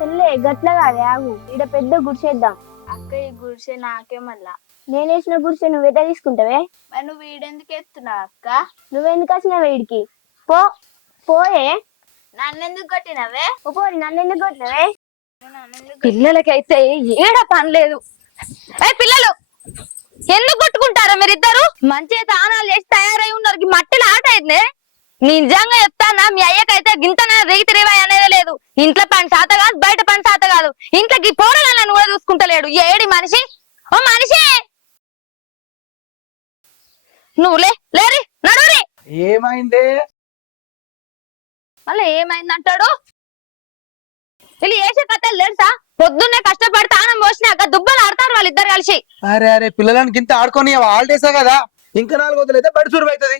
చెల్లె గట్ల కాదే ఆగు, ఈడ పెద్ద గుడిసేద్దాం. అక్క ఈ గుడిసె నాకే మళ్ళా. నేనేసిన గుడిసె నువ్వు ఎట్లా తీసుకుంటావే? మరి నువ్వు వీడెందుకు ఎత్తున్నావు అక్క? నువ్వెందుకు వచ్చినావు వీడికి? పో పోయే. నన్నెందుకు కొట్టినవే? పోరి, నన్నెందుకు కొట్టినవే? పిల్లలకైతే ఏడ పని లేదు. పిల్లలు ఎందుకు కొట్టుకుంటారా మీరిద్దరు? మంచిగా తానాలు చేసి తయారై ఉన్నారు. మట్టిలో ఆట అయింది. నీ నిజంగా చెప్తానా, మీ అయ్యకైతే గింతన రేగి తిరివాయి అనేది లేదు. ఇంట్లో పని శాత కాదు, బయట పని శాత కాదు. ఇంట్లోకి పోరగాళ్ళని నువ్వే చూసుకుంటలేడు. ఏడి మనిషి? ఓ మనిషి, నువ్వులే లేరి నడురి. ఏమైంది? మళ్ళీ ఏమైందంటాడు? వీళ్ళు చేసే కథలు తెలుసా? పొద్దున్నే కష్టపడి తానం పోసినాక దుబ్బలు ఆడతారు వాళ్ళిద్దరు కలిసి. అరే అరే, పిల్లలని గింత ఆడుకొని హాలిడేసా కదా, ఇంకా 4 రోజులు అయితే బడి సురువు అవుతుంది.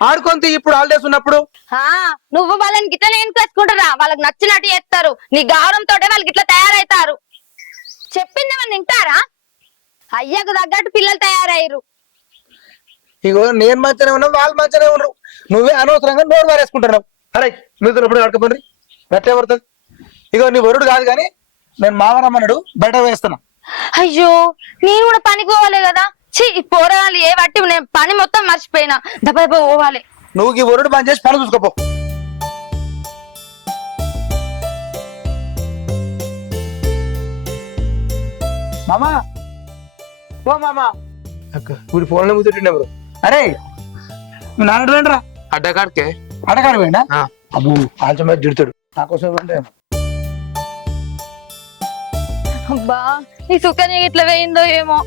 ఆడుకొని ఇప్పుడు హాలిడేస్ ఉన్నప్పుడు నువ్వు వాళ్ళని గిట్ల వేసుకుంటారా? వాళ్ళకి నచ్చినట్టు చేస్తారు. నీ గౌరవంతో వాళ్ళు గిట్లా తయారవుతారు. చెప్పింది వాళ్ళు వింటారా? అయ్యకు తగ్గట్టు పిల్లలు తయారయ్యారు. ఇగో నేను మంచిగానే ఉన్నాం, వాళ్ళు మంచిగానే ఉన్నారు. నువ్వే అనవసరంగా నోరు మారేసుకుంటున్నావు. అరే మీరు ఎప్పుడు ఆడుకోపోండి, గట్టే పడుతుంది. ఇగో నీ వరుడు కాదు కానీ నేను మావరమ్మన్నాడు బయట వేస్తున్నా. అయ్యో, నేను కూడా పనికి పోవాలి కదా. ఈ పోరాలు ఏ బట్టి నేను పని మొత్తం మర్చిపోయినా. దెబ్బ పోవాలి. నువ్వు ఈ వరుడు పని చేసి పని చూసుకోపో. మామా ఓ మామా, ఇప్పుడు ఫోన్లో ముద్దుండే ఎవరు? అరే నువ్వు నాన్నడు వేండ్రా. అడ్డకాడికే అడగాడు వేండా? అబ్బు కొంచెం మీద జిడుతాడు నాకోసం అంటే. అబ్బా, ఈ సుకన్య ఇట్లా వేయిందో ఏమో.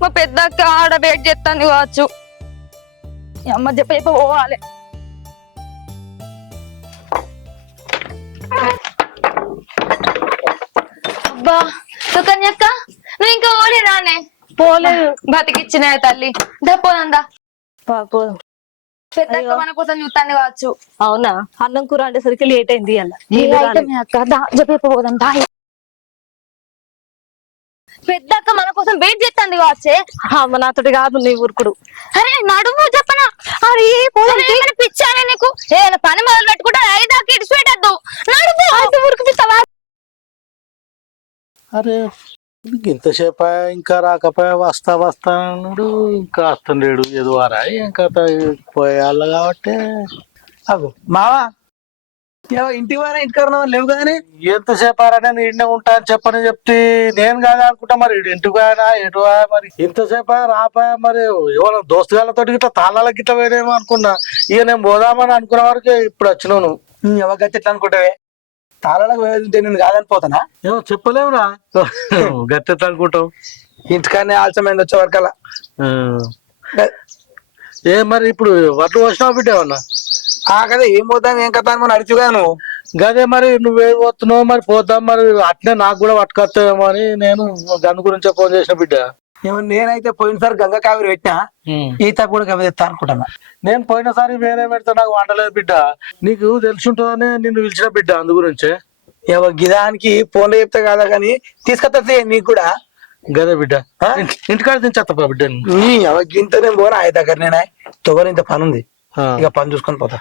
మా పెద్ద అక్క ఆడ వెయిట్ చేస్తాను కావచ్చు. అమ్మ చెప్పి పోవాలి. అబ్బా సుకన్య అక్క, నువ్వు ఇంకా ఓలేదానే? పోలేదు. బతికిచ్చిన తల్లి. పోదా పెద్ద అక్క మన కోసం చూస్తాను కావచ్చు. అవునా? అన్నం కూర అంటేసరికి లేట్ అయింది. అక్క చెప్పి పోదాం. పెద్ద అక్క మన కోసం వెయిట్ చేస్తుంది కావచ్చే. నాతోటి కాదు నీ ఊరుకుడు. అరే నడువు చెప్పనా? అరే పిచ్చానే నీకు? ఏదైనా పని మొదలు పెట్టుకుంటే 5 దాకా ఇడిచి పెట్టద్దు. నడువు ఉరికిపిస్తావా? అరే ఇంతసేపు ఇంకా రాకపోయా, వస్తా అన్నాడు, ఇంకా వస్తుండేడు. ఎదువారా ఇంకా పోయాల కాబట్టి. అగో మావా, ఇంటి వారా ఇంటికాడ లేవు కానీ ఎంతసేపు ఆరా నేను ఇండే ఉంటా అని చెప్పని చెప్తే నేను కాదా అనుకుంటా. మరి ఇంటికి పోయానా ఎటు మరి ఇంతసేపు రాపోయా. మరి ఎవరో దోస్తుగాళ్ళతో గిట్లా తాళాలకి గిట్లా పోయినేమో అనుకున్నా. ఇక నేను పోదామని అనుకున్న వరకు ఇప్పుడు వచ్చినావు నువ్వు. ఎవరు గట్టి ఎట్లా అనుకుంటావే? తాళాలకు పోయేది నేను కాదని పోతానా? ఏమో చెప్పలేవురా, గట్టి అనుకుంటావు. ఇంటికాడనే ఆలస్యమైంది వచ్చే వరకల్లా. ఏ మరి ఇప్పుడు వడ్లు వచ్చినావు బిడ్డ ఏమన్నా? కదా ఏం పోతాను ఏం కథ అని అడిచిగా నువ్వు. గదే మరి నువ్వే పోతున్నావు. మరి పోతాం మరి అట్నే నాకు కూడా పట్టుకొస్తావేమో అని నేను గన్ను గురించే ఫోన్ చేసిన బిడ్డ. నేనైతే పోయినసారి గంగ కావిరి పెట్టినా, ఈత కూడా గవి తెస్తా అనుకుంటున్నా. నేను పోయినసారి వేరే పెడితే నాకు వంటలేదు బిడ్డ. నీకు తెలిసి ఉంటుందని నిన్ను పిలిచిన బిడ్డ, అందు గురించే. గిదానికి ఫోన్లో చెప్తే కాదా కానీ తీసుకొస్తా నీకు కూడా. గదే బిడ్డ, ఇంటికాడ దించేస్తా బిడ్డ. గింత నేను పోనా ఆయన దగ్గర నేనా తొగరు ఇంత పని ఉంది, ఇక పని చూసుకొని పోతా.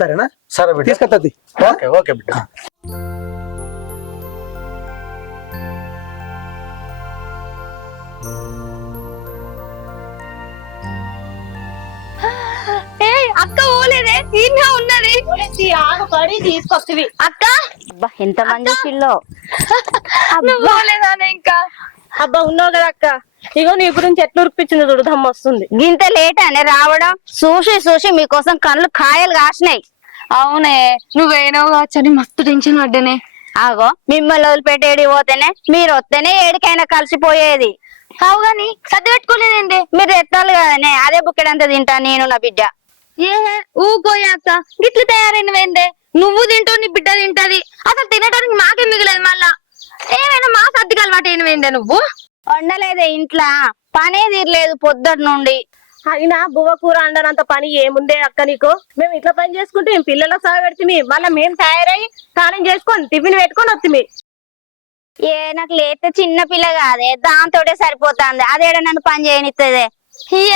సరేనా? సరే బిడ్డ, తీసుకొస్తుంది. ఓకే ఓకే బిడ్డ. అక్క ఓలేదే, ఈయన ఉన్నది. ఆగపడి తీసుకొచ్చి అక్క ఎంత మంది పిల్లో. నువ్వు ఓలేదానే ఇంకా? అబ్బా ఉన్నావు కదా అక్క. ఇగో నీ గురించి ఎట్లా ఉరిపించింది చూడు, దమ్మ వస్తుంది. గింత లేట్ అనే రావడం? చూసి మీకోసం కళ్ళు కాయలు కాసినాయి. అవునే, నువ్వేనో కావచ్చని మస్తు టెన్షన్ పడ్డానే. ఆగో, మిమ్మల్ని వదిలిపెట్టేడి పోతేనే మీరు వస్తేనే ఏడికైనా కలిసిపోయేది. కావు గాని సర్ది పెట్టుకోలేదండి. మీరు ఎత్తాలి కదనే, అదే బుక్కెడంతా తింటా నేను నా బిడ్డ. ఏ ఊకోయాక గిట్లు తయారైనవేందే? నువ్వు తింటావు, నీ బిడ్డ తింటది. అసలు తినడానికి మాకే మిగిలేదు. మళ్ళా ఏమైనా మా సర్దికి అలవాటు అయినవేందే? నువ్వు వండలేదే ఇంట్లో, పనే తీరలేదు పొద్దుటి నుండి. అయినా బువ్వ కూర అండనంత పని ఏముందే అక్క నీకు? మేము ఇట్లా పని చేసుకుంటే పిల్లలకు సహా పెడుతుంది. మళ్ళీ మేము తయారయ్యి స్నానం చేసుకొని టిఫిన్ పెట్టుకొని వస్తుంది. నాకు లేతే చిన్న పిల్ల కాదే, దాంతోటే సరిపోతుంది. అదేడా నన్ను పని చేయనిస్తుంది.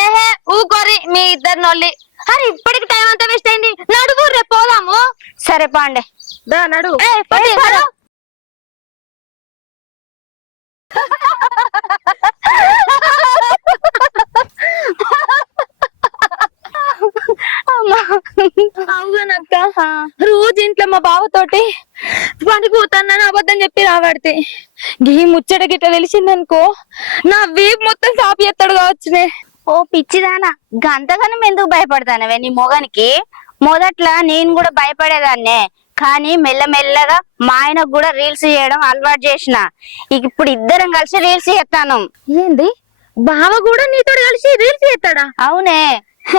ఏహే ఊకోరి మీ ఇద్దరు నొల్లి. అరే ఇప్పటికి టైం అంతా వేస్ట్ అయింది. నడువు రేపు పోదాము. సరే పాండే దా నడు. అవునక్క రోజు ఇంట్లో మా బావతోటి పనికి పోతానని అబద్ధం చెప్పి రాబడితే గీ ముచ్చట గిట్ట తెలిసిందనుకో నా వీపు మొత్తం సాపి ఎత్తాడు కావచ్చునే. ఓ పిచ్చిదానా, గంతగానం ఎందుకు భయపడతానవే నీ మొగనికి? మొదట్లో నేను కూడా భయపడేదాన్నే, కానీ మెల్లమెల్లగా మా ఆయనకు కూడా రీల్స్ చేయడం అలవాటు చేసిన. ఇప్పుడు ఇద్దరం కలిసి రీల్స్ చేస్తాను. ఏంది బావ కూడా నీతో కలిసి రీల్స్ చేస్తాడా? అవునే.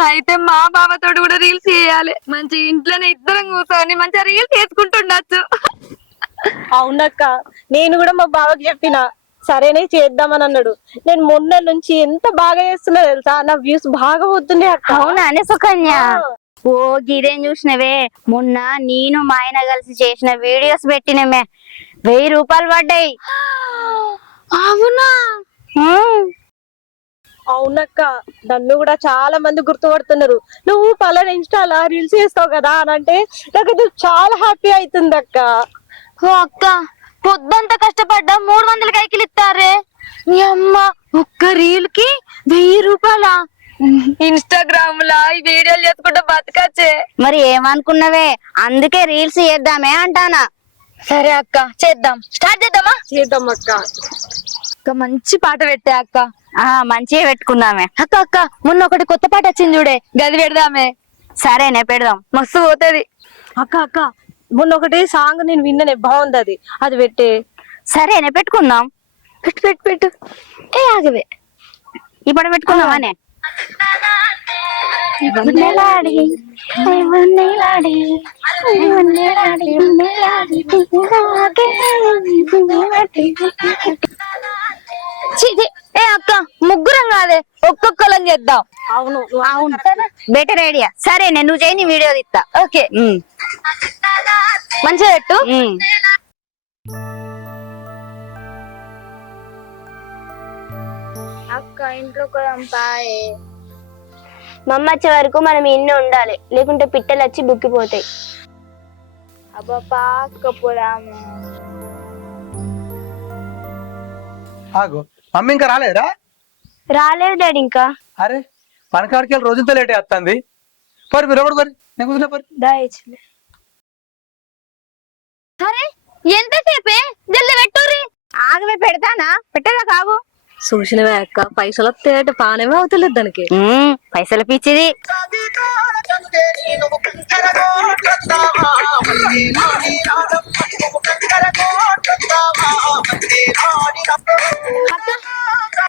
అయితే మా బావతోటి కూడా రీల్స్ చేయాలి. మంచి ఇంట్లోనే ఇద్దరం కూర్చొని మంచిగా రీల్స్ చేసుకుంటుండొచ్చు. అవునక్క, నేను కూడా మా బావకి చెప్పిన, సరేనే చేద్దామని అన్నాడు. నేను మొన్న నుంచి ఎంత బాగా చేస్తున్నా తెలుసా, నా వ్యూస్ బాగా పోతున్నాయి అక్క. అవునా అనే సుకన్య? ఓ గిదేం చూసినవే, మొన్న నేను మా ఆయన కలిసి చేసిన వీడియోస్ పెట్టినమే 1000 రూపాయలు పడ్డాయి. అవునా? అవునక్క, నన్ను కూడా చాలా మంది గుర్తుపడుతున్నారు. నువ్వు పలానా ఇన్స్టాలా రీల్స్ చేస్తావు కదా అని అంటే నాకు ఇది చాలా హ్యాపీ అవుతుంది అక్క. ఓ అక్క, పొద్దంతా కష్టపడ్డా 300 కైకిలు ఇస్తారే. నీ అమ్మ ఒక్క రీల్ కి 1000 రూపాయలా? ఇన్స్టాగ్రామ్ లా ఈ వీడియోలు చేసుకుంటా బతకచ్చే. మరి ఏమనుకున్నవే, అందుకే రీల్స్ చేద్దామే అంటానా. సరే అక్క, చేద్దాం. స్టార్ట్ చేద్దామా? చేద్దాం అక్క. అక్క మంచి పాట పెట్టే అక్క. మంచిగా పెట్టుకుందామే. అక్క అక్క మొన్న ఒకటి కొత్త పాట వచ్చింది చూడే, గది పెడదామే. సరేనే పెడదాం. మస్తు పోతుంది. అక్క అక్క, మొన్న ఒకటి సాంగ్ నేను విన్ననే, బాగుంది అది, అది పెట్టే. సరేనే పెట్టుకుందాం. పెట్టు పెట్టు పెట్టు. ఏ ఆగవే, ఇప్పుడు పెట్టుకుందామనే. ఏ అక్క, ముగ్గురం కాదే ఒక్కొక్కలం చేద్దాం. అవును అవును, బెటర్ ఐడియా. సరే నేను చేయని వీడియో తీస్తా. ఓకే, మంచిగా పెట్టు. అక్క ఇంట్లో పాయే. మమ్మ వచ్చే వరకు మనం ఇన్ని ఉండాలి, లేకుంటే పిట్టలు వచ్చి బుక్కిపోతాయి. అబ్బా పాకపోదాము. ఆగు, మమ్మీ ఇంకా రాలేదా? రాలేదు డాడీ ఇంకా. అరే పనకాడికి వెళ్ళి రోజంతా లేట్ వస్తుంది. మరి మీరు ఎవరు మరి నేను కూర్చున్నా పరి. సరే ఎంతసేపే, జల్ది పెట్టుర్రి. ఆగవే, పెడతానా? పెట్టదా కాగు. చూసినవే అక్క, పైసలు వస్తే పానేమే అవుతలేదు దానికి. పైసలు పిచ్చిది.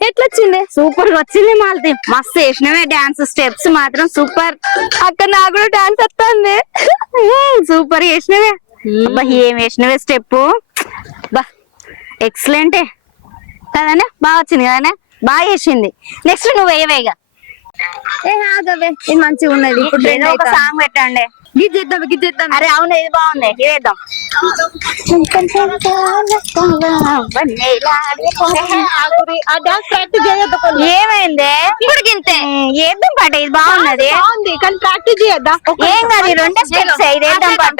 ఎట్లొచ్చింది? సూపర్ గా వచ్చింది మాలతి. మస్తు వేసినవే డాన్స్, స్టెప్స్ మాత్రం సూపర్. అక్క నాకు కూడా డాన్స్ వస్తుంది. సూపర్ వేసినవే. అబ్బా ఏం వేసినవే స్టెప్, బా ఎక్సలెంటే కదనే. బాగా వచ్చింది కదనే, బాగా వేసింది. నెక్స్ట్ నువ్వు వేయవేగా. ఏ ఆగవే, ఇది మంచిగా ఉన్నది. ఇప్పుడు ఏదో ఒక సాంగ్ పెట్టండి. గిద్దేద్దాం గిద్దేద్దాం. అరే అవును, ఇది బాగుంది, ఇది వేద్దాం. ఆ డాన్స్ ప్రాక్టీస్ చేయొద్దు. ఏమైంది? ఇప్పుడు గింతే ఏద్దాం పాట, ఇది బాగున్నది. బాగుంది కానీ ప్రాక్టీస్ చేయొద్దా? ఏం కాదు, ఈ రెండే స్టెప్స్, ఇది వేద్దాం పాట.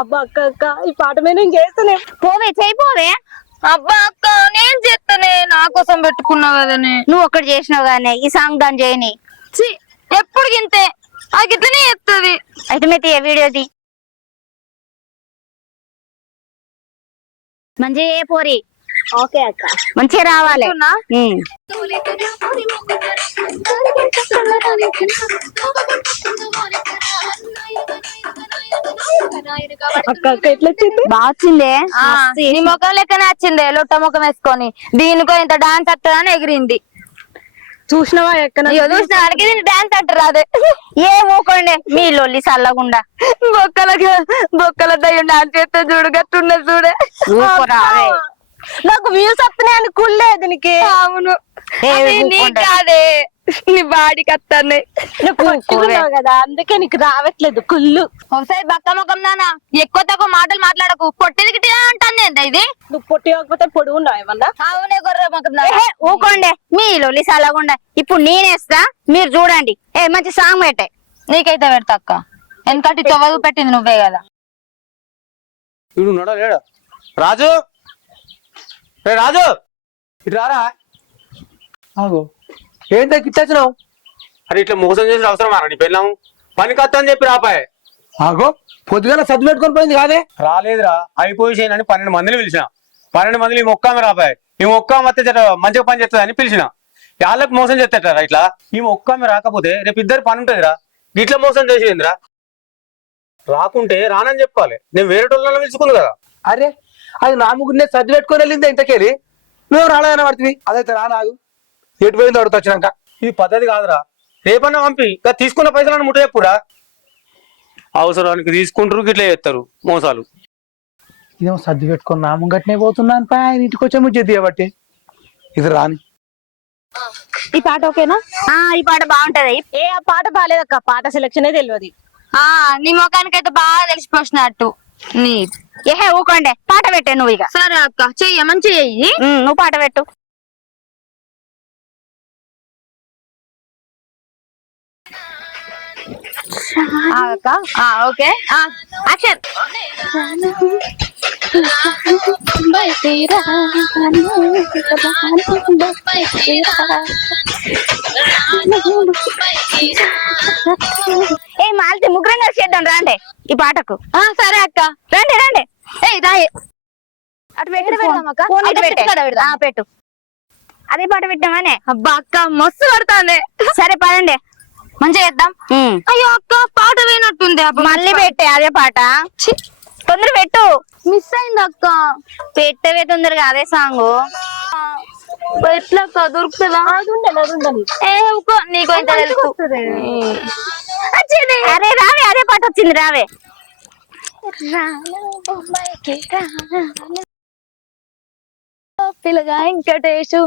అబ్బా అక్క అక్క, ఈ పాట మీద నేను చేస్తూనే. పోవే, చేయిపోవే. అబ్బా అక్క, నేను చేస్తానే, నా కోసం పెట్టుకున్నావు కదనే. నువ్వు ఒక్కటి చేసినావు కానీ ఈ సాంగ్ దాన్ని చేయని. ఎప్పుడు గింతే, అది ఇట్లనే చేస్తుంది. అయితే మెత్తి వీడియోది మంచిగా ఏ పోరి. ఓకే అక్క, మంచిగా రావాలి. అక్క అక్క ఎట్లా వచ్చింది? బాగా వచ్చిందే. నీ ముఖం లెక్కనే వచ్చిందే, లొట్ట ముఖం వేసుకొని. దీనికో ఇంత డాన్స్ వస్తుందని ఎగిరింది. చూసినవా ఎక్క? చూసిన వాడికి డాన్స్ అంటారు అదే. ఏ ఊకోండి మీ లొల్లి సల్లగుండా. బొక్కల దయ్యం డాన్స్ చేస్తే చూడు, గట్టున్నది చూడే. ఊకోరావే. నాకు వ్యూస్ వస్తున్నాయని కుళ్ళే దీనికి. అవును, ఏ అది నీ ఊకోండి. కాదే, నీ బాడీకి వస్తాయి. పట్టుకున్నావు కదా, అందుకే నీకు రావట్లేదు కుళ్ళు. ఒకసారి బక్క ముఖం నానా, ఎక్కువ తక్కువ మాటలు మాట్లాడకు. పొట్టిది గిట్టి అంటాను ఎంత ఇది. నువ్వు పొట్టి కాకపోతే పొడుగు ఉన్నావు ఏమన్నా? అవునే గొర్రె ముఖం ఏహే, ఊకోండి మీ లొల్లి సల్లగుండా. ఇప్పుడు నేనేస్తా, మీరు చూడండి. మంచి సాంగ్ పెట్టే. నీకైతే పెడతా అక్క, ఎందుకంటే తొవ్వదు పెట్టింది నువ్వే కదా. వీడు ఉన్నాడా లేడా? రాజు, రే రాజు, ఇటు రారా. ఆగో ఏంటో గిట్టచ్చినావు? అని ఇట్లా మోసం చేసిన అవసరం నీ పెళ్ళాం పని కత్త అని చెప్పి రాపాయే. ఆగో పొద్దుగాల సర్ది పెట్టుకొని పోయింది కాదే? రాలేదురా, అయిపోయి 12 మందిని పిలిచిన. 12 మందిని ఈ మొక్కామె రాపాయి. ఈ మొక్కామె వస్తే మంచిగా పని చేస్తుంది అని పిలిచిన. వాళ్ళకి మోసం చేస్తారా ఇట్లా? ఈ మొక్కామె రాకపోతే రేపు ఇద్దరు పని ఉంటుందిరా. ఇట్లా మోసం చేసేదిరా. రాకుంటే రానని చెప్పాలి. నేను వేరే టోళ్ళని పిలుచుకుంది కదా. అరే అది నా ముగ్గురినే సర్ది పెట్టుకొని వెళ్ళింది ఇంతకెళ్ళి, నువ్వు రాలేదన్న పడుతుంది. అదైతే రానాగు, ఎటు పోయింది అడుగుతా వచ్చినాక. ఇది పద్ధతి కాదురా. రేపన్నా పంపి ఇంకా తీసుకున్న పైసలను ముట్ట చెప్పురా. అవసరానికి తీసుకుంటారు, గిట్లా చేస్తారు మోసాలు. ఇదేమో సర్ది పెట్టుకొని నా ముంగట్నే పోతున్నాను పా, ఇంటికి వచ్చే ముచ్చేది కాబట్టి ఇది రాని. ఈ పాట ఓకేనా? ఈ పాట బాగుంటది. ఆ పాట బాగాలేదక్క, పాట సెలక్షన్ తెలియదు. నీ ముఖానికైతే బాగా తెలిసిపోసినట్టు. నీ ఏహే ఊకోండే, పాట పెట్టే నువ్వు ఇక. సరే అక్క, చెయ్యి మంచి చెయ్యి. నువ్వు పాట పెట్టు. అక్క ఓకే యాక్షన్. ఏ మాలతి ముగ్గురం కలిసి చేద్దాం రాండి ఈ పాటకు. సరే అక్క, రండి రండి. ఏయ్ రాయ్ అటు పెట్టు, పెడదాం అక్క? ఫోన్ ఇటు అటు పెట్టే. పెట్టు, పెడదాం. పెట్టు. అదే పాట పెట్టామనే. అబ్బా అక్క మస్తు పడుతుంది. సరే పదండి మంచిగా చేద్దాం. అయ్యో అక్క పాట వేయనట్టుంది. మళ్ళీ పెట్టే అదే పాట. తొందర పెట్టు. మిస్ అయింది అక్క. పెట్టవే తొందరగా అదే సాంగ్. ఎట్లా అక్క దొరుకుతుందా? ఏ ఊకో, నీకు ఎంత తెలుసు. అరే రావే, అదే పాట వచ్చింది రావే. పిల్లగా వెంకటేశు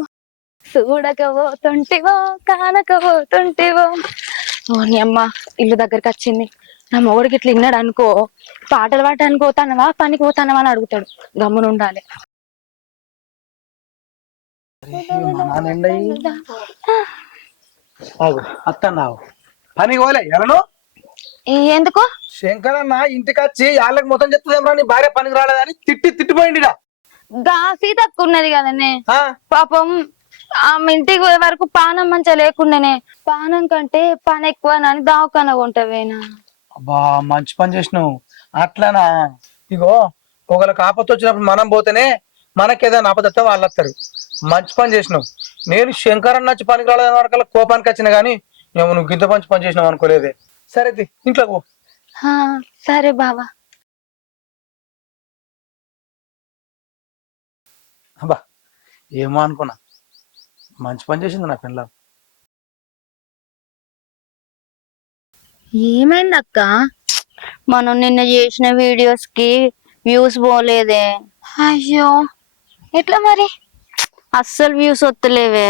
చూడకపోతుంటివో కానకపోతుంటివో. ఓ నీ అమ్మ ఇల్లు దగ్గరికి వచ్చింది. నా మొగుడికి ఇట్లా విన్నాడు అనుకో, పాటలు పాడటానికి పోతానవా పనికి పోతానవా అని అడుగుతాడు. గమ్మున ఉండాలి. అత్తన్నావు పని పోలే ఎలను? ఎందుకు? శంకర్ అన్న ఇంటికి వచ్చి వాళ్ళకి మొత్తం చెప్తుందేమరా నీ భార్య పనికి రాలేదని తిట్టిపోయింది. గా సీతక్క ఉన్నది కదనే, పాపం ఆమె ఇంటికి పోయే వరకు పానం మంచిగా లేకుండానే, పానం కంటే పని ఎక్కువ అని దావకాన కొంటవేనా. అబ్బా మంచి పని చేసినావు. అట్లానా? ఇగో ఒకళ్ళకి ఆపత్తి వచ్చినప్పుడు మనం పోతేనే మనకేదైనా ఆపదత్తే వాళ్ళు వస్తారు. మంచి పని చేసినావు. నేను శంకర్ అన్న వచ్చి పనికి రాలేదని వరకల్లా కోపానికి వచ్చిన గానీ నువ్వు గింత మంచి పని చేసినావు అనుకోలేదే. సరే ఇంట్లోకి పో. సరే బావా. అబ్బా ఏమో అనుకున్నా, మంచి పని చేసింది నా పిల్ల. ఏమైంది అక్క? మనం నిన్న చేసిన వీడియోస్ కి వ్యూస్ పోలేదే. అయ్యో ఎట్లా మరి? అస్సలు వ్యూస్ వస్తలేవే.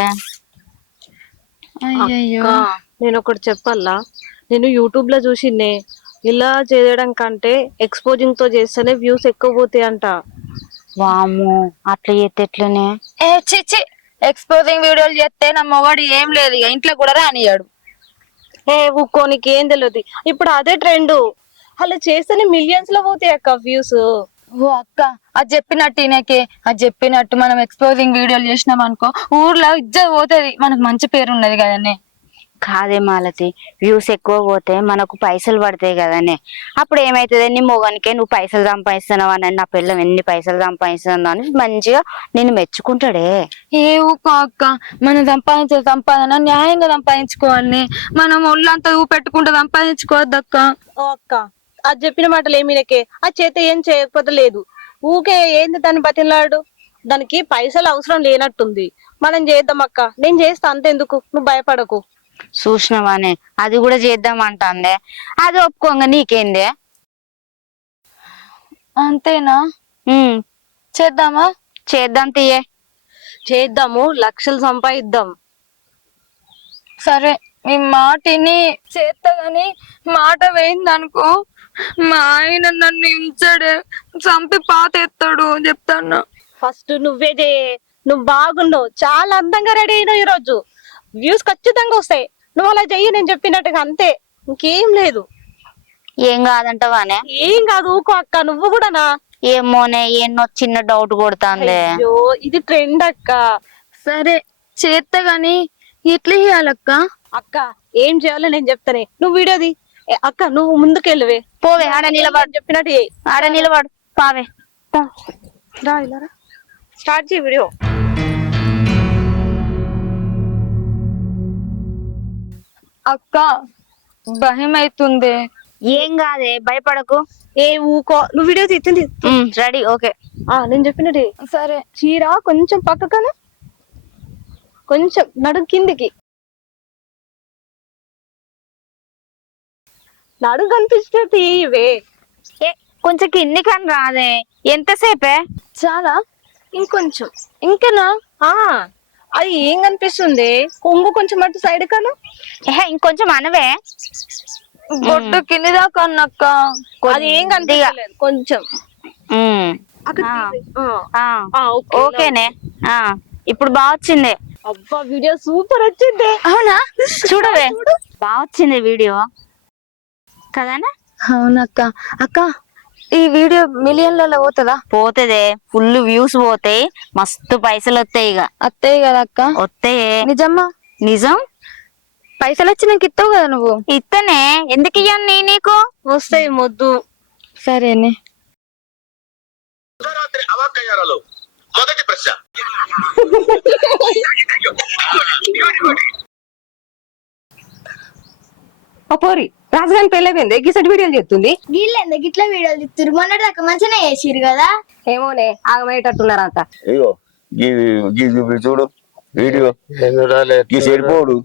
అయ్యో నేను ఒకటి చెప్పాలా, నేను యూట్యూబ్ లో చూసిందే, ఇలా చేయడం కంటే ఎక్స్పోజింగ్ తో చేస్తేనే వ్యూస్ ఎక్కువ పోతాయి అంట. వాము అట్లా చేస్తే ఎట్లనే? చిచ్చి, ఎక్స్పోజింగ్ వీడియోలు చేస్తే నా మొగడు ఏం లేదు ఇక ఇంట్లో కూడా రానియాడు. ఊకోనికి ఏం తెలియదు, ఇప్పుడు అదే ట్రెండ్. అలా చేస్తేనే మిలియన్స్ లో పోతాయి అక్క వ్యూస్. ఓ అక్క అది చెప్పినట్టు ఈయనకి, అది చెప్పినట్టు మనం ఎక్స్పోజింగ్ వీడియోలు చేసినాం అనుకో, ఊర్లో ఇజ్జత్ పోతుంది, మనకు మంచి పేరు ఉన్నది కదనే. కాదే మాలతి, వ్యూస్ ఎక్కువ పోతే మనకు పైసలు పడతాయి కదనే. అప్పుడు ఏమైతుంది, నీ మొగనికే నువ్వు పైసలు సంపాదిస్తున్నావు అని, నా పిల్లం ఎన్ని పైసలు సంపాదిస్తున్నావు అని మంచిగా నేను మెచ్చుకుంటాడే. ఏ ఊకో అక్క, మనం సంపాదించే సంపాదన న్యాయంగా సంపాదించుకోవాలని, మనం ఒళ్ళంతా పెట్టుకుంటూ సంపాదించుకోవద్దు అక్క. ఓ అక్క, అది చెప్పిన మాటలు ఏమీనకే, ఆ చేత ఏం చేయకపోతే లేదు. ఊకే ఏంది దాన్ని బతిలాడు, దానికి పైసలు అవసరం లేనట్టుంది. మనం చేద్దాం అక్క, నేను చేస్తా అంతెందుకు, నువ్వు భయపడకు. చూసినవానే, అది కూడా చేద్దామంటాందే. అది ఒప్పుకోంగా నీకేందే? అంతేనా? చేద్దామా? చేద్దాం తీయే. చేద్దాము, లక్షలు సంపాదిద్దాం. సరే మీ మాటిని చేస్తా గాని, మాట వేయిందనుకో మా ఆయన నన్ను ఇంచడే, చంపి పాత ఎత్తాడు చెప్తాను. ఫస్ట్ నువ్వే చేయ, నువ్వు బాగున్నావు, చాలా అందంగా రెడీ అయినావు. ఈ రోజు వ్యూస్ ఖచ్చితంగా వస్తాయి. నువ్వు అలా చెయ్యి, నేను చెప్పినట్టుగా అంతే. ఇంకేం లేదు. ఏం కాదంటవానే? ఏం కాదు, ఊకో అక్క. నువ్వు కూడానా? ఏమోనే, ఎన్నో చిన్న డౌట్ కొడుతాందే. అయ్యో, ఇది ట్రెండ్ అక్క. సరే చేస్తా గాని ఎట్లా చేయాలక్క? అక్క ఏం చేయాలో నేను చెప్తానే, నువ్వు వీడియోది. అక్క నువ్వు ముందుకెళ్ళవే. పోవే, ఆడ నిలబడు. చెప్పినట్టు చెయ్. ఆడ నిలబడు, పావే. రా ఇలా రా. స్టార్ట్ చేయి వీడియో. అక్క భయం అవుతుంది. ఏం కాదే, భయపడకు. ఏ ఊకో, నువ్వు వీడియో తీస్తుంది. Ready, okay. నేను చెప్పినట్టు సరే చీర కొంచెం పక్కకనా, కొంచెం నడుం కిందికి. నడుం కనిపించినట్టు ఇవే. ఏ, కొంచెం కింది కానీ రాదే. ఎంతసేపే? చాలా ఇంకొంచెం. ఇంకనా? అది ఏం కనిపిస్తుంది? కొంగు కొంచెం అటు సైడ్ కను. ఇంకొంచెం అనవే. బొట్టు కింది దాకా అన్నక్క. అది ఏం కనిపించలేదు, కొంచెం అక్కడ ఆ. తీసేయ్. ఓకేనే. ఇప్పుడు బాగా వచ్చింది. అబ్బా వీడియో సూపర్ వచ్చింది. అవునా? చూడవే, బాగా వచ్చింది వీడియో కదానా? అవునక్క. అక్క ఈ వీడియో మిలియన్లలో పోతుందా? పోతదే, ఫుల్ వ్యూస్ పోతాయి, మస్తు పైసలు వస్తాయి. ఇక అత్తయ్య కదా అక్క? వస్తాయి. నిజమ్మా? నిజం. పైసలు వచ్చినాక ఇస్తావు కదా నువ్వు? ఇత్తనే, ఎందుకు ఇయ్యాను నీకు? వస్తాయి మొద్దు. సరేనే. మొదటి ప్రశ్న. పోరి రాజుగాని పెళ్ళైపోయింది, గిసటి వీడియోలు చేస్తుంది. వీళ్ళెందుకు గిట్ల వీడియోలు తీస్తారు? మొన్నటి దాకా మంచిగా చేసిరు కదా. ఏమోనే, ఆగమయ్యేటట్టున్నారు అంత. ఇగో చూడు వీడియో చెడిపోడు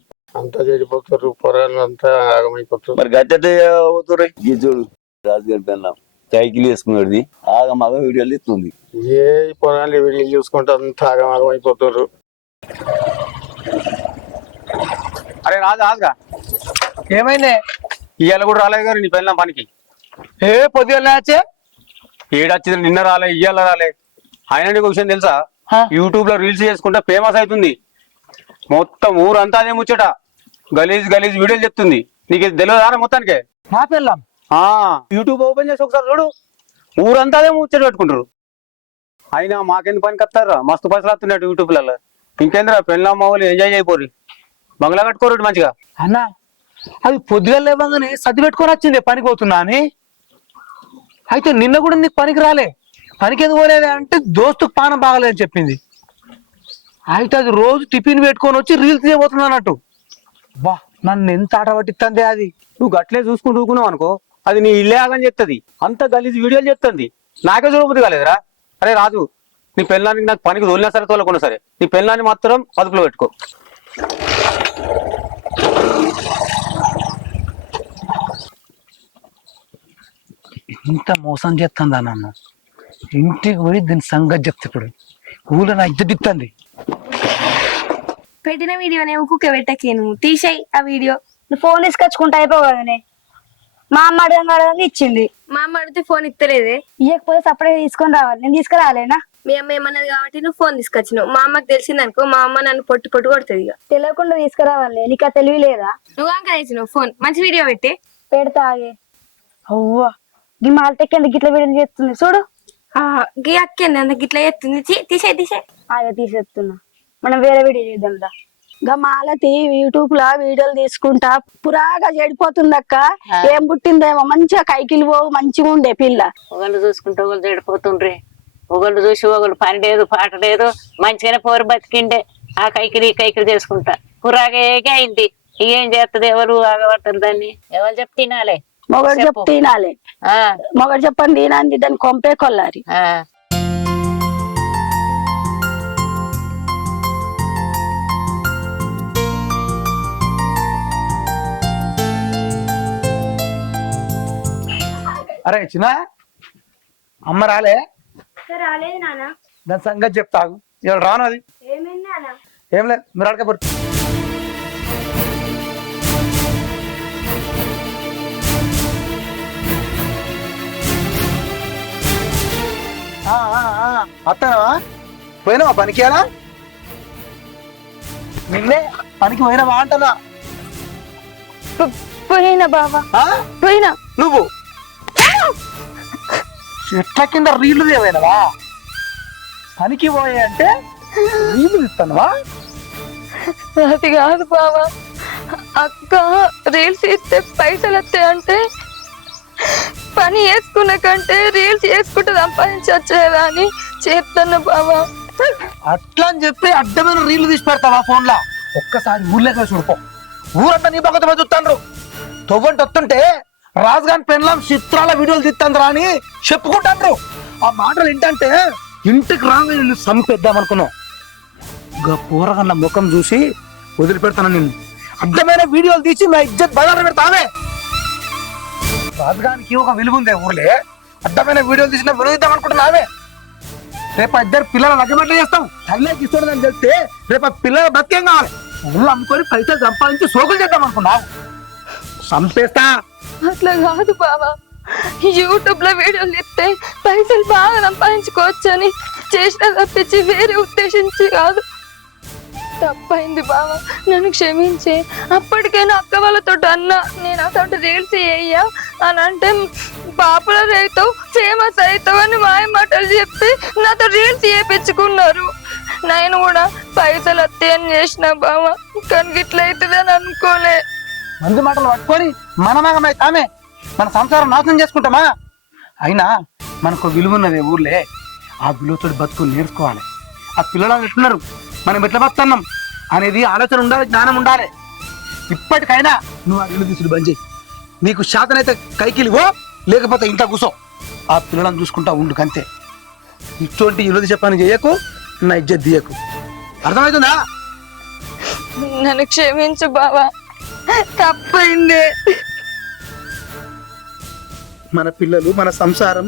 అంతా చెడిపోతారు, పొరాలు అంతా ఆగమైపోతారు. మరి గద్దె అవుతారు. ఇది చూడు రాజుగారి పెళ్ళాం సైకిల్ వేసుకున్నది ఆగమాగ వీడియోలు ఇస్తుంది. ఏ పొరాలు వీడియోలు చూసుకుంటే అంతా ఆగమైపోతారు. అరే రాజు రాజుగా, ఏమైందే? ఇవాళ కూడా రాలేదు కానీ నీ పెళ్ళాం పనికి. ఏ పొద్దుగా వచ్చే ఏడొచ్చింది, నిన్న రాలే, ఇవాళ రాలే. ఆయన నీకు విషయం తెలుసా? యూట్యూబ్ లో రీల్స్ చేసుకుంటే ఫేమస్ అవుతుంది. మొత్తం ఊరంతా అదే ముచ్చట, గలీజ్ గలీజ్ వీడియోలు చెప్తుంది. నీకు ఇది తెలియదా మొత్తానికే? మా పెళ్ళాం యూట్యూబ్ ఓపెన్ చేసి ఒకసారి చూడు, ఊరంతా అదే ముచ్చట పెట్టుకుంటారు. అయినా మాకెందుకు పనికి వస్తారా? మస్తు పైసలు వస్తున్నాయి యూట్యూబ్లలో. ఇంకేంద్రా పెళ్ళాం మామూలు ఎంజాయ్ చేయపోరు, బంగ్లా కట్టుకోరు మంచిగా. అన్నా, అది పొద్దుగా లేవగానే సర్ది పెట్టుకొని వచ్చింది పనికి పోతున్నా అని. అయితే నిన్న కూడా నీకు పనికి రాలే. పనికి ఎందుకు పోలేదే అంటే దోస్తుకు పానం బాగలేదని చెప్పింది. అయితే అది రోజు టిఫిన్ పెట్టుకొని వచ్చి రీల్స్ చేయబోతున్నా అన్నట్టు. బా, నన్ను ఎంత ఆట పట్టిస్తుంది అది. నువ్వు గట్లే చూసుకుంటూ ఊకున్నావు అనుకో, అది నీ ఇల్లే ఆగని చెప్తుంది. అంత గలీజ్ వీడియోలు చెప్తుంది. నాకే చూడబుద్ధి కాలేదురా. అరే రాజు, నీ పెళ్ళానికి నాకు పనికి తోలినా సరే తోలకున్నా సరే, నీ పెళ్ళాన్ని మాత్రం అదుపులో పెట్టుకో. ఇంత మోసం చేస్తుందా నన్ను? ఇంటికి పోయి దీని సంగతి చెప్తే ఇప్పుడు ఊళ్ళో నా ఇజ్జత్ ఇస్తుంది. పెట్టిన వీడియోనే ఊకుకే పెట్టకేను, తీసేయి ఆ వీడియో. నువ్వు ఫోన్ తీసుకొచ్చుకుంటా అయిపోవు కదనే. మా అమ్మ అడగంగా ఇచ్చింది. మా అమ్మ అడిగితే ఫోన్ ఇస్తలేదే. ఇవ్వకపోతే సపరేట్ తీసుకొని రావాలి. నేను తీసుకురాలేనా? మీ అమ్మ ఏమన్నది కాబట్టి నువ్వు ఫోన్ తీసుకొచ్చినావు. మా అమ్మకి తెలిసిందనుకో, మా అమ్మ నన్ను పొట్టు పొట్టు కొడుతుంది. ఇక తెలియకుండా తీసుకురావాలి. నీకు తెలివి లేదా? నువ్వు అంక తెచ్చినావు ఫోన్. మంచి వీడియో పెట్టి పెడతా ఆగే. అవ్వా, ఈ మాల్టెక్కి గిట్ల వీడియో చేస్తుంది చూడు. గీ అక్కేంది అంత గిట్లా చేస్తుంది. తీసే ఆగే, తీసేస్తున్నా. మనం వేరే వీడియో చేద్దాం. గా మాలతి యూట్యూబ్ లో వీడియోలు తీసుకుంటా పురాగా చెడిపోతుంది అక్క. ఏం పుట్టిందేమో, మంచిగా కైకిలు పోవు, మంచిగా ఉండే పిల్ల. ఒకళ్ళు చూసుకుంటే ఒకళ్ళు చెడిపోతుండ్రి. ఒకళ్ళు చూసి ఒకళ్ళు పని లేదు పాట లేదు, మంచిగానే పోరు బతికిండే. ఆ కైకిలి ఈ కైకిలి చేసుకుంటా పురాగే అయింది. ఏం చేస్తుంది? ఎవరు ఆగబడతారు దాన్ని? ఎవరు చెప్తే తినాలే? మొగడు చెప్పు తినాలి. మొగడు చెప్పని తినంది, దాన్ని కొంపే కొల్లారి. అరే చిన్న అమ్మ రాలే? రాలేదు నాన్న. దాని సంగతి చెప్తాగు. ఇవాళ రాను. అది ఏమైంది నాన్న? ఏం లేదు, మీరు అడగబోరు. అత్తనవా? పోయినావా పనికి? అలా నిన్నే పనికి పోయినావా అంటనా? పోయినా బావా ఆ? పోయినా. నువ్వు చెట్ల కింద రీళ్లు దేవైనవా? పనికి పోయే అంటే రీళ్లు ఇస్తానవా? అది కాదు బావా, అక్క రీల్స్ ఇస్తే పైసలు వస్తాయి అంటే పని చేసుకున్న కంటే రీల్స్ చేసుకుంటే సంపాదించొచ్చేదా అని చేస్తాను బావా. అట్లా అని చెప్పి అడ్డమైన రీళ్లు తీసి పెడతావా ఫోన్ లా? ఒక్కసారి ఊర్లోకి చూడుకో, ఊరంతా నీ పక్కన చూస్తాను. తొవ్వంటి వస్తుంటే రాజుగాని పెన్లాం చిత్రాల వీడియోలు తీస్తాంద్రా అని చెప్పుకుంటాండ్రు. ఆ మాటలు ఏంటంటే ఇంటికి రాగా నిన్ను సంపేద్దాం అనుకున్నావు. పూరగన్న ముఖం చూసి వదిలిపెడతాను నిన్ను. అడ్డమైన వీడియోలు తీసి నా ఇజ్జత్ బజారు పెడతావే. రాజుగానికి ఒక విలువ ఉందే ఊర్లే, అడ్డమైన వీడియోలు తీసిన విలువిద్దాం అనుకుంటున్నావే. రేపు ఇద్దరు పిల్లల లగ్గమెట్లు చేస్తాం, తల్లికి ఇస్తుందని చెప్తే రేపు పిల్లల బతికేం కావాలి? ఊళ్ళు అమ్ముకొని పైసలు సంపాదించి సోకులు చేద్దాం అనుకున్నావు. సంపేస్తా. అట్లా కాదు బావా, యూట్యూబ్ లో వీడియోలు ఇస్తే పైసలు బాగా సంపాదించుకోవచ్చు అని చేసిన తప్పించి వేరే ఉద్దేశించి కాదు. తప్పైంది బావా, నన్ను క్షమించే. అప్పటికైనా అక్క వాళ్ళతో అన్నా నేను అతడు రీల్స్ చెయ్యా అని అంటే పాపులర్ అవుతావు, ఫేమస్ అవుతావు అని మాయ మాటలు చెప్పి నాతో రీల్స్ చేయించుకున్నారు. నేను కూడా పైసలు వస్తాయని చేసిన బావా, కానీ ఇట్లా అవుతుందని అనుకోలే. మంది మాటలు పట్టుకొని మనమేమైతామే, మన సంసారం నాశనం చేసుకుంటామా? అయినా మనకు విలువ ఉన్నది ఊర్లే, ఆ విలువతో బతుకుని నేర్చుకోవాలి. ఆ పిల్లలు ఎట్లున్నారు, మనం ఎట్లా బతున్నాం అనేది ఆలోచన ఉండాలి, జ్ఞానం ఉండాలి. ఇప్పటికైనా నువ్వు ఆ విలువ తీసుడు బంద్ చేయి. నీకు శాతనైతే కైకిలివో, లేకపోతే ఇంట్లో కూసో, ఆ పిల్లలను చూసుకుంటా ఉండు అంతే. ఇటువంటి విలువ చెప్పని చేయకు, నా ఇజ్జత్ తీయకు. అర్థమవుతుందా? నన్ను క్షమించు బావా, తప్పైంది. మన పిల్లలు మన సంసారం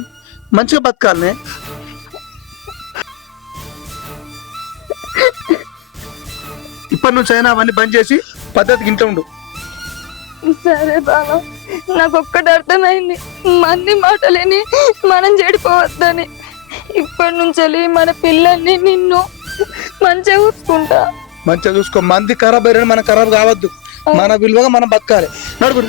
మంచిగా బతకాలనే. ఇప్పటి నుంచి అయినా అవన్నీ బంద్ చేసి పద్ధతికి ఇంట్లో ఉండు. సరే బావా, నాకు ఒక్కటి అర్థమైంది, మంది మాటలేని మనం చెడిపోవద్దని. ఇప్పటి నుంచి మన పిల్లల్ని నిన్ను మంచిగా చూసుకుంటా. మంచిగా చూసుకో. మంది ఖరాబ్ అయినా మనం ఖరాబ్ కావద్దు. మన విలువగా మనం బతకాలి. నడుగురు.